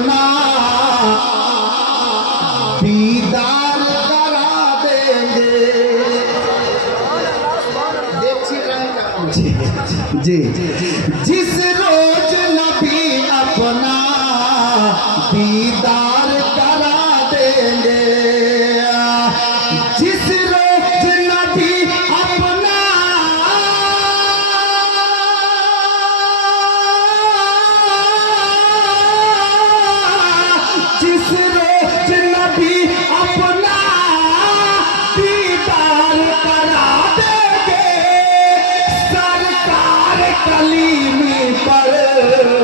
না বিদার করা দেবে দেখছি জি জি জি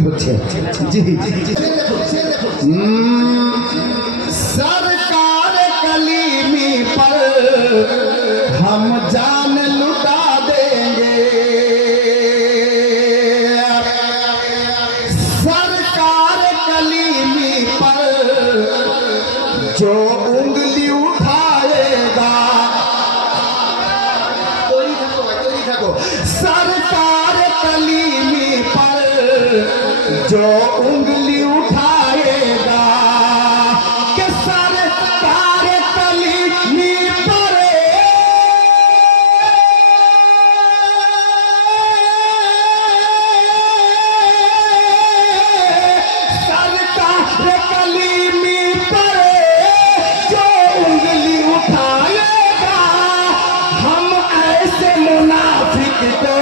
তৈরি হচ্ছে। জি সরকার কলিমি পর হম জান লুটা দেঙ্গে। সরকার কলিমি পর जो उंगली उठाएगा कि सरकार कलीमी पर सरकार कलीमी पर जो उंगली उठाएगा हम ऐसे मुनाफिक को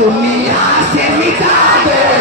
दुनिया से मिटा देंगे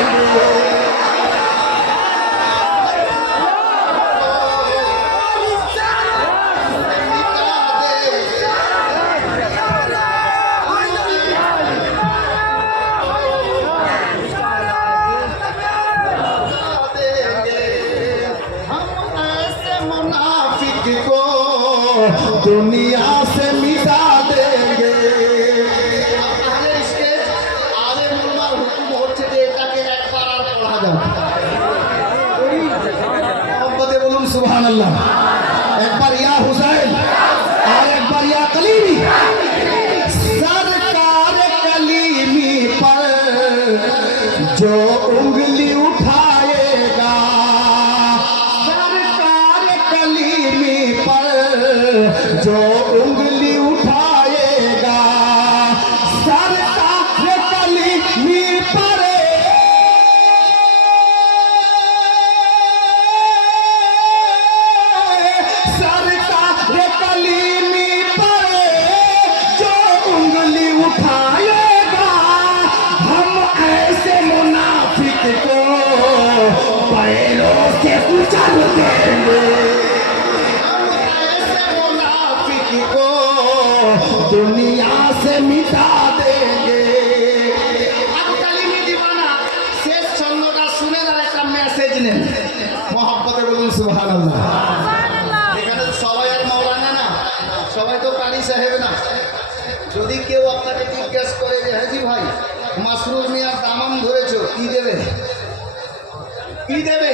जो उंगली उठाएगा सरकार कलीमी पर सरकार कलीमी पर जो उंगली उठाएगा हम ऐसे मुनाफिक को पैरों से कुचल देंगे চিনেন? মহাব্বতে বলুন সুহান এখানে সবাই আর মাওলানা না সবাই তো কারি সাহেব না। যদি কেউ আপনাকে জিজ্ঞেস করে যে হ্যাঁ হাজি ভাই মাসরুর মিয়ার দামাম ধরেছ কি দেবে? কি দেবে?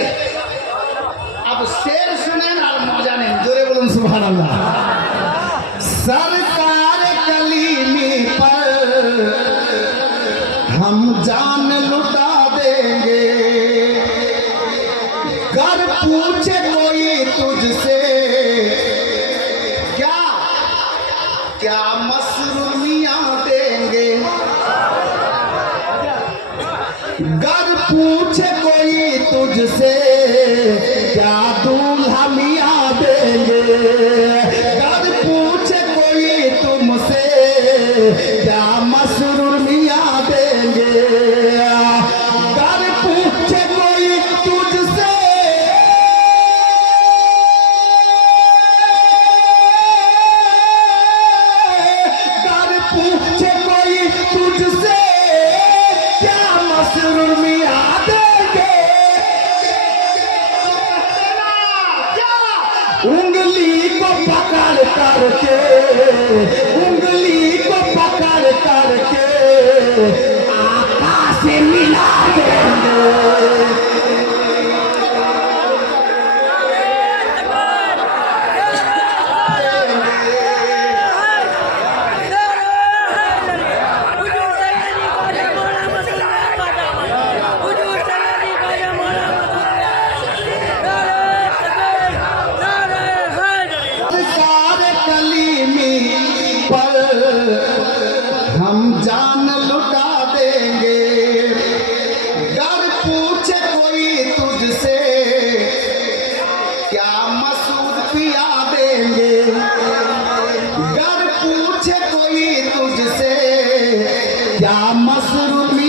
আপ শের শুনেন আর মজা নেন। জোরে বলুন সুহান আল্লাহ मसरूमियाँ देंगे। घर पूछे कोई तुझसे क्या दूल्हा मिया देंगे। Masrur.